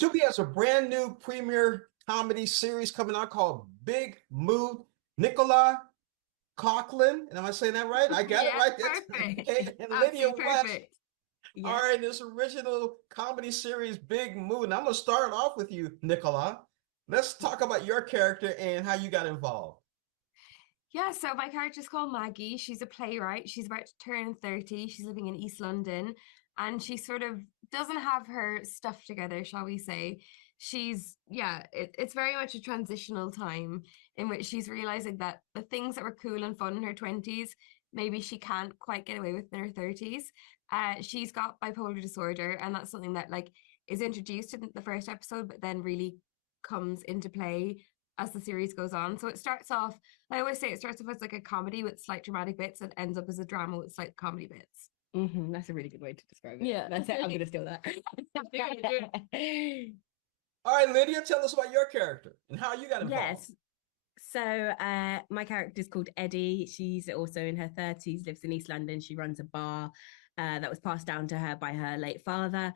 Tubi has a brand new premiere comedy series coming out called Big Mood. Nicola Coughlan, am I saying that right? I got it Yeah, right. That's perfect. okay. And Lydia Absolutely West perfect. Yeah. are in this original comedy series, Big Mood. And I'm gonna start off with you, Nicola. Let's talk about your character and how you got involved. Yeah, so my character's called Maggie. She's a playwright. She's about to turn 30. She's living in East London and she sort of doesn't have her stuff together, shall we say. It's very much a transitional time in which she's realizing that the things that were cool and fun in her 20s, maybe she can't quite get away with in her 30s. She's got bipolar disorder, and that's something that like is introduced in the first episode, but then really comes into play as the series goes on. So it starts off, I always say it starts off as like a comedy with slight dramatic bits and ends up as a drama with slight comedy bits. That's a really good way to describe it. Yeah. That's it. I'm gonna steal that. All right, Lydia, tell us about your character and how you got involved. Yes. So my character is called Eddie. She's also in her 30s, lives in East London. She runs a bar that was passed down to her by her late father.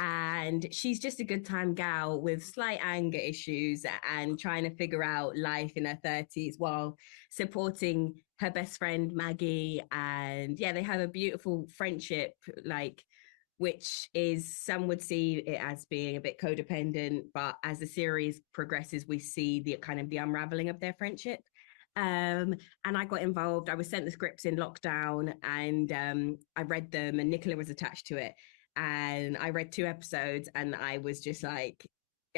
And she's just a good time gal with slight anger issues and trying to figure out life in her 30s while supporting her best friend Maggie. And yeah, they have a beautiful friendship, like, which is, some would see it as being a bit codependent, but as the series progresses, we see the kind of the unraveling of their friendship. And I got involved. I was sent the scripts in lockdown, and I read them, and Nicola was attached to it. And I read 2 episodes, and I was just like,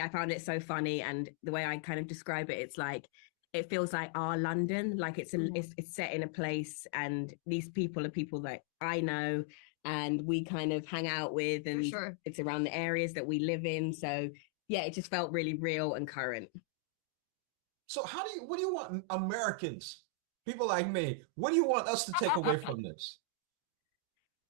I found it so funny. And the way I kind of describe it, it's like, it feels like our London, like it's set in a place, and these people are people that I know and we kind of hang out with, and sure. It's around the areas that we live in. So yeah, it just felt really real and current. So what do you want Americans, people like me, what do you want us to take away from this?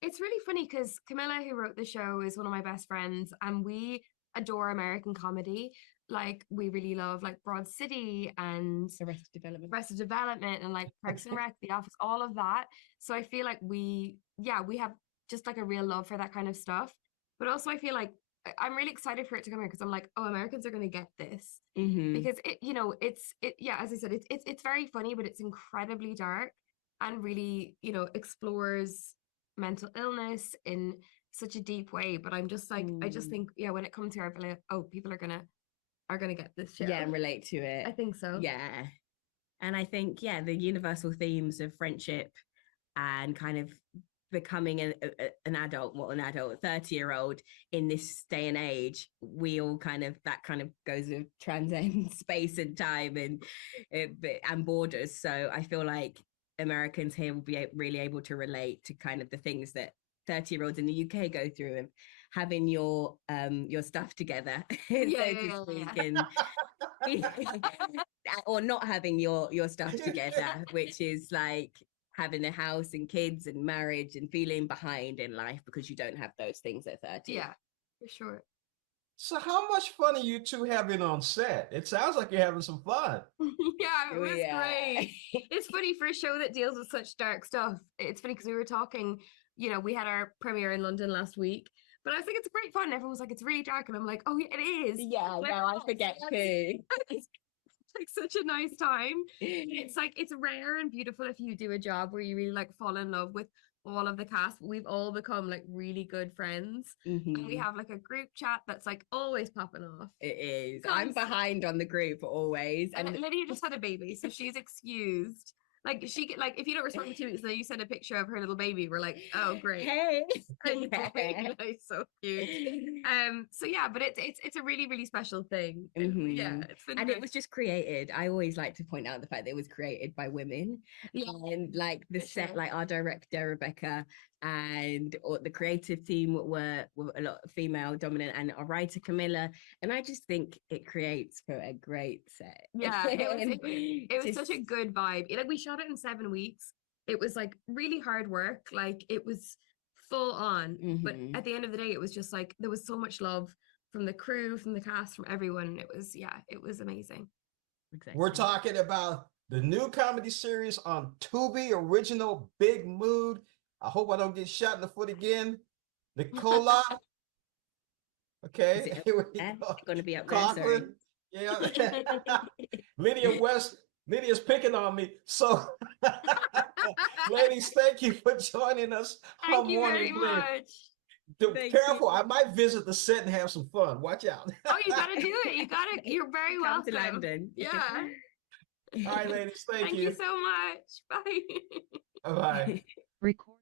It's really funny because Camilla, who wrote the show, is one of my best friends, and we adore American comedy. Like, we really love like Broad City and Arrested Development, and like Parks and Rec, The Office, all of that. So I feel like we have just like a real love for that kind of stuff. But also, I feel like I'm really excited for it to come here because I'm like, oh, Americans are going to get this because as I said, it's very funny, but it's incredibly dark and really, explores mental illness in such a deep way. But I'm just like, I just think, when it comes here, I feel like, oh, people are gonna get this show. Yeah, and relate to it. I think so. Yeah. And I think, the universal themes of friendship and kind of becoming an adult, 30-year-old in this day and age, we all that kind of goes with transcend space and time and borders. So I feel like Americans here will be really able to relate to kind of the things that 30-year-olds in the UK go through, and having your stuff together, so to speak, and or not having your stuff together, which is like having a house and kids and marriage and feeling behind in life because you don't have those things at 30. Yeah, for sure. So how much fun are you two having on set? It sounds like you're having some fun. Yeah, it was great. It's funny for a show that deals with such dark stuff. It's funny because we were talking, we had our premiere in London last week, but I was like, it's great fun. Everyone was like, it's really dark. And I'm like, oh, yeah, it is. Yeah, like, no, I forget too. It's like such a nice time. It's like, it's rare and beautiful if you do a job where you really like fall in love with all of the cast. We've all become like really good friends, and we have like a group chat that's like always popping off. It is. I'm behind on the group always, and Lydia just had a baby, so she's excused. Like, she, like, if you don't respond for 2 weeks, then you send a picture of her little baby, we're like, oh great, hey, like, so cute. So yeah, but it's a really, really special thing. Yeah, it's been it was just created. I always like to point out the fact that it was created by women, and like the set, like our director Rebecca and the creative team were a lot female dominant, and our writer Camilla, and I just think it creates for a great set. Yeah, it was such a good vibe. Like, we shot it in 7 weeks. It was like really hard work. Like, it was full on, but at the end of the day, it was just like there was so much love from the crew, from the cast, from everyone. It was amazing. Exactly. We're talking about the new comedy series on Tubi, original Big Mood. I hope I don't get shot in the foot again. Nicola Okay, here we Yeah, go. going to be up there. Sorry. Coughlan. Yeah. Lydia West. Lydia's picking on me. So, ladies, thank you for joining us. Thank on you Morning very Blend. much. Thank Careful, you. I might visit the set and have some fun. Watch out. Oh, you gotta do it. You gotta. You're very Come to welcome. London. Yeah. All right, ladies, thank Thank you so much. Bye. Bye-bye. Record.